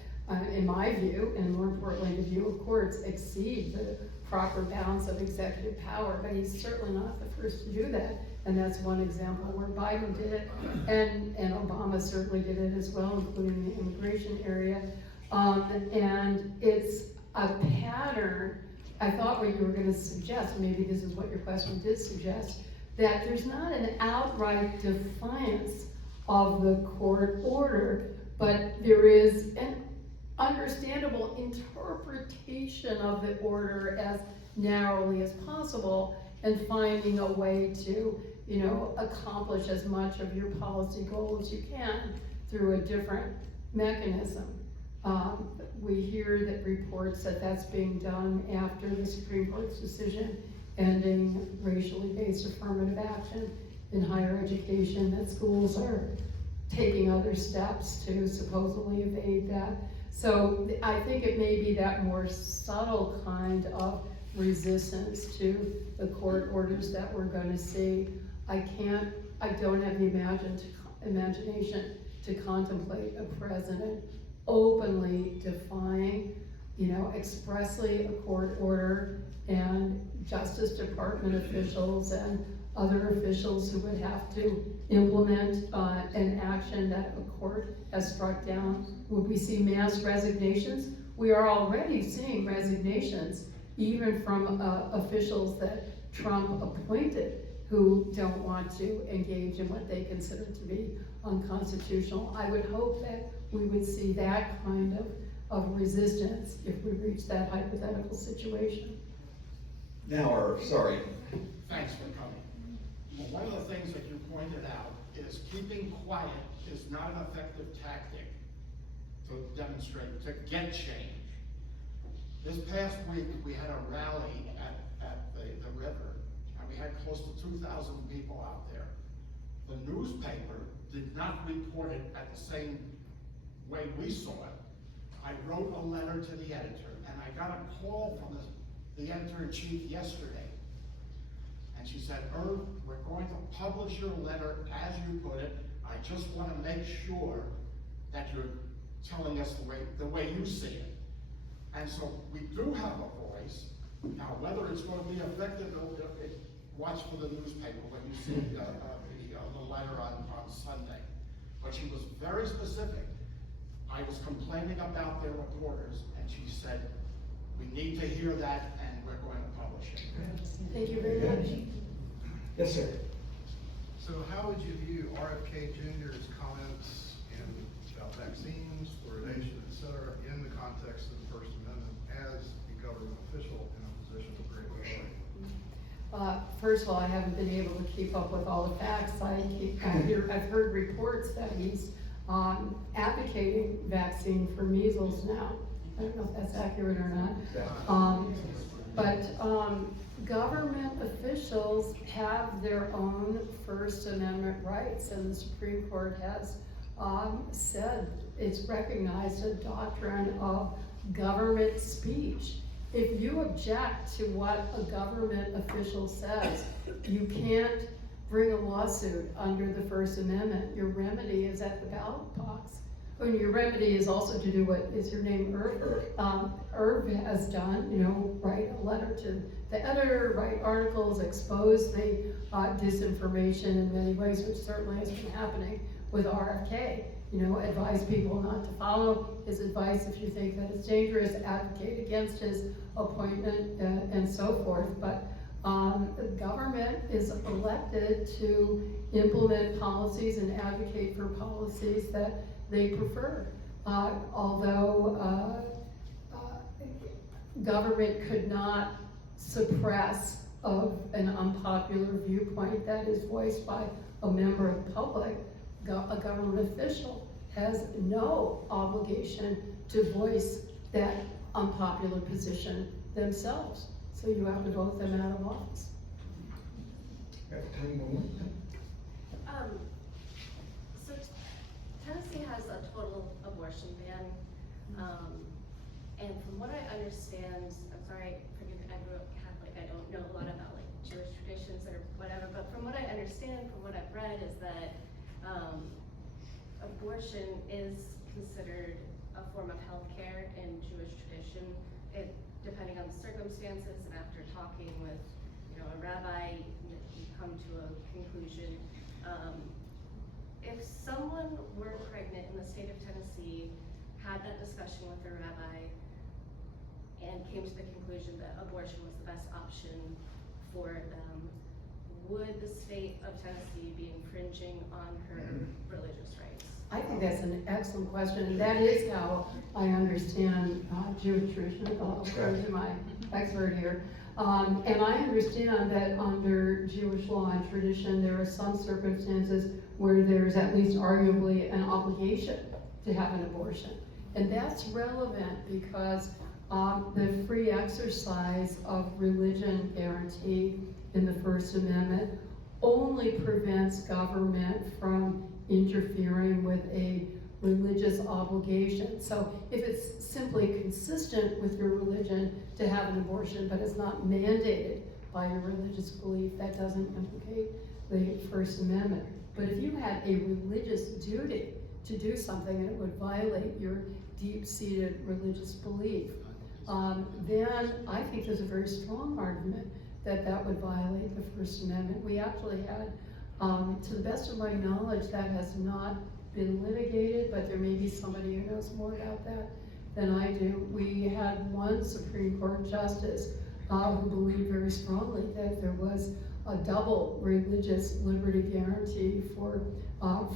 in my view, and more importantly, the view of courts, exceed the proper bounds of executive power, but he's certainly not the first to do that. And that's one example where Biden did it, and Obama certainly did it as well, including the immigration area. And it's a pattern. I thought what you were going to suggest, maybe this is what your question did suggest, that there's not an outright defiance of the court order, but there is an understandable interpretation of the order as narrowly as possible, and finding a way to, accomplish as much of your policy goal as you can through a different mechanism. We hear that reports that that's being done after the Supreme Court's decision ending racially based affirmative action in higher education, that schools are taking other steps to supposedly evade that. So I think it may be that more subtle kind of resistance to the court orders that we're going to see. I don't have the imagination to contemplate a president openly defying, expressly a court order, and Justice Department officials and other officials who would have to implement an action that a court has struck down. Would we see mass resignations? We are already seeing resignations, even from officials that Trump appointed, who don't want to engage in what they consider to be unconstitutional. I would hope that we would see that kind of resistance if we reach that hypothetical situation. Sorry. Thanks for coming. Well, one of the things that you pointed out is keeping quiet is not an effective tactic to demonstrate, to get change. This past week, we had a rally at the river, and we had close to 2,000 people out there. The newspaper did not report it at the same way we saw it. I wrote a letter to the editor, and I got a call from the editor-in-chief yesterday. And she said, Irv, we're going to publish your letter as you put it. I just want to make sure that you're telling us the way you see it. And so we do have a voice. Now, whether it's going to be effective, watch for the newspaper when you see the letter on Sunday. But she was very specific. I was complaining about their reporters, and she said, we need to hear that, and we're going to publish it. Thank you very much. Yes, sir. So how would you view RFK Jr.'s comments about vaccines, fluoridation, et cetera, in the context of the First Amendment as a government official in a position of great authority? First of all, I haven't been able to keep up with all the facts. I've heard reports that he's advocating vaccine for measles now. I don't know if that's accurate or not. Government officials have their own First Amendment rights, and the Supreme Court has said it's recognized a doctrine of government speech. If you object to what a government official says, you can't bring a lawsuit under the First Amendment. Your remedy is at the ballot box. And your remedy is also to do what is your name, Irv? Irv has done, write a letter to the editor, write articles, expose the disinformation in many ways, which certainly has been happening with RFK. Advise people not to follow his advice if you think that it's dangerous, advocate against his appointment, and so forth. But the government is elected to implement policies and advocate for policies that they prefer. Although government could not suppress an unpopular viewpoint that is voiced by a member of the public, a government official has no obligation to voice that unpopular position themselves. So you have to vote them out of office. We have time for one more. So Tennessee has a total abortion ban, and from what I understand, I'm sorry, forgive me, I grew up Catholic, I don't know a lot about like Jewish traditions or whatever, but from what I understand, from what I've read, is that abortion is considered a form of health care in Jewish tradition. Depending on the circumstances, and after talking with, a rabbi, you come to a conclusion. If someone were pregnant in the state of Tennessee, had that discussion with their rabbi, and came to the conclusion that abortion was the best option for them, would the state of Tennessee be infringing on her religious rights? I think that's an excellent question, and that is how I understand Jewish tradition. I'll turn to my expert here. And I understand that under Jewish law and tradition, there are some circumstances where there's at least arguably an obligation to have an abortion. And that's relevant because the free exercise of religion guaranteed in the First Amendment only prevents government from interfering with a religious obligation. So if it's simply consistent with your religion to have an abortion, but it's not mandated by your religious belief, that doesn't implicate the First Amendment. But if you had a religious duty to do something and it would violate your deep-seated religious belief, then I think there's a very strong argument that that would violate the First Amendment. We actually had, to the best of my knowledge, that has not been litigated, but there may be somebody who knows more about that than I do. We had one Supreme Court justice who believed very strongly that there was a double religious liberty guarantee for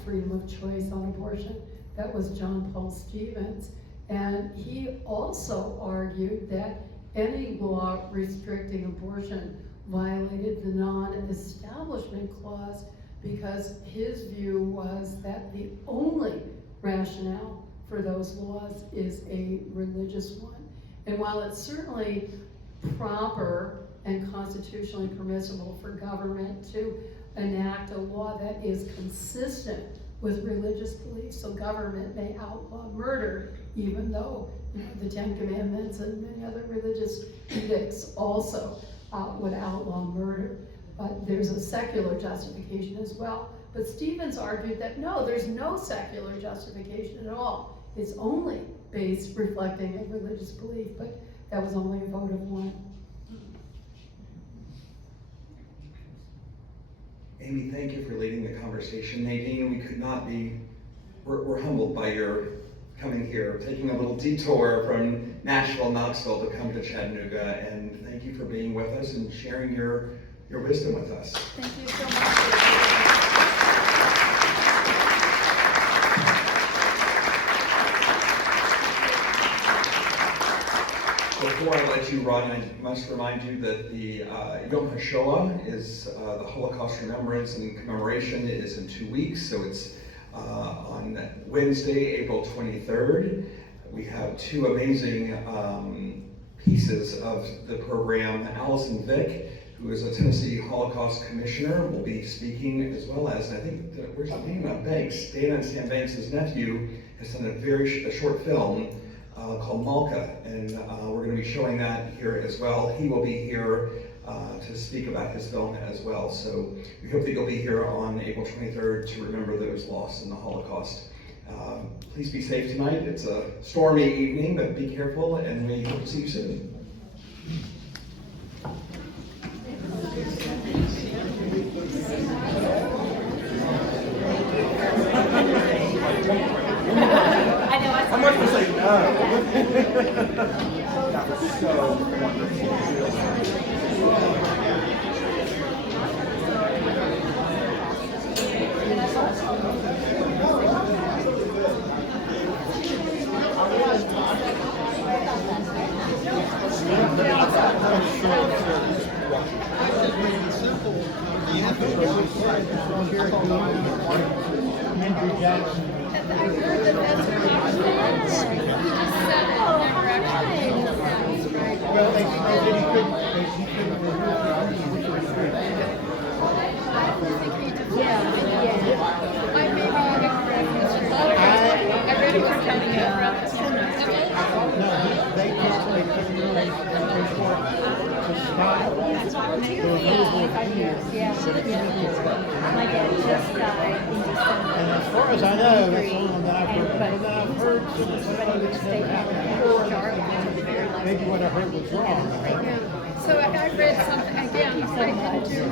freedom of choice on abortion. That was John Paul Stevens. And he also argued that any law restricting abortion violated the non-establishment clause because his view was that the only rationale for those laws is a religious one. And while it's certainly proper and constitutionally permissible for government to enact a law that is consistent with religious beliefs, so government may outlaw murder, even though the Ten Commandments and many other religious edicts also would outlaw murder. But there's a secular justification as well. But Stevens argued that no, there's no secular justification at all. It's only based reflecting a religious belief, but that was only a vote of one. Amy, thank you for leading the conversation. Nadine, we could not be, we're humbled by your coming here, taking a little detour from Nashville, Knoxville to come to Chattanooga, and thank you for being with us and sharing your wisdom with us. Thank you so much. before I let you run, I must remind you that the Yom HaShoah is the Holocaust Remembrance and Commemoration is in 2 weeks, so it's on Wednesday, April 23rd. We have two amazing pieces of the program. Allison Vick, who is a Tennessee Holocaust Commissioner, will be speaking, as well as, I think, where's his name? Banks. Dana and Sam Banks' nephew has done a short film called Malka, and we're going to be showing that here as well. He will be here to speak about his film as well. So we hope that you'll be here on April 23rd to remember those lost in the Holocaust. Please be safe tonight. It's a stormy evening, but be careful, and we hope to see you soon. I'm not going to say no. That was so wonderful. Andrew Jackson. I've heard that that's an option. Well, they said he couldn't remove I read it was coming up. No, they just couldn't really report to stop the removal of keys. My dad just died in December. And as far as I know, that's the only one that I've heard. But that I've heard since it's never happened. Maybe what I heard was wrong. So I read something, again, I didn't do